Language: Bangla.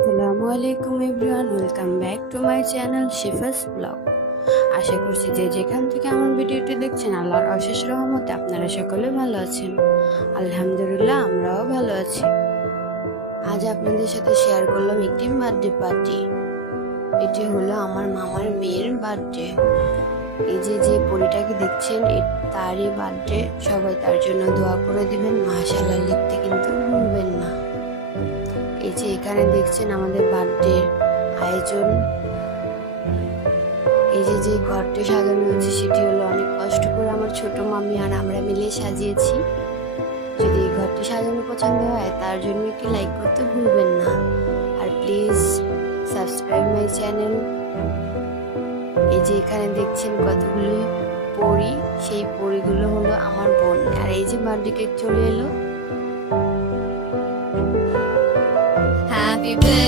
আসসালামু আলাইকুম everyone, welcome back to my channel Shifa's blog. আশা করছি যে যেখান থেকে আমার ভিডিওটি দেখছেন আল্লাহর অশেষ রহমতে আপনারা সকলে ভালো আছেন। আলহামদুলিল্লাহ, আমরাও ভালো আছি। আজ আপনাদের সাথে শেয়ার করলাম একটি বার্থডে পার্টি। এটি হলো আমার মামার মেয়ের বার্থডে। এই যে যে পরিটাকে দেখছেন তারই বার্থডে। সবাই তার জন্য দোয়া করে দিবেন, মাশাআল্লাহ লিখতে কিন্তু ভুলবেন না। এই যে এখানে দেখছেন আমাদের বার্থডে আয়োজন। এই যে যে ঘরটি সাজানো হয়েছে সেটি হলো অনেক কষ্ট করে আমার ছোট মামি আর আমরা মিলে সাজিয়েছি। যদি এই ঘরটি সাজানো পছন্দ হয় তার জন্য একটি লাইক করতে ভুলবেন না, আর প্লিজ সাবস্ক্রাইব মাই চ্যানেল। এই যে এখানে দেখছেন কতগুলি পরি, সেই পরিগুলো হলো আমার বোন। আর এই যে বার্থডে কেক চলে এলো।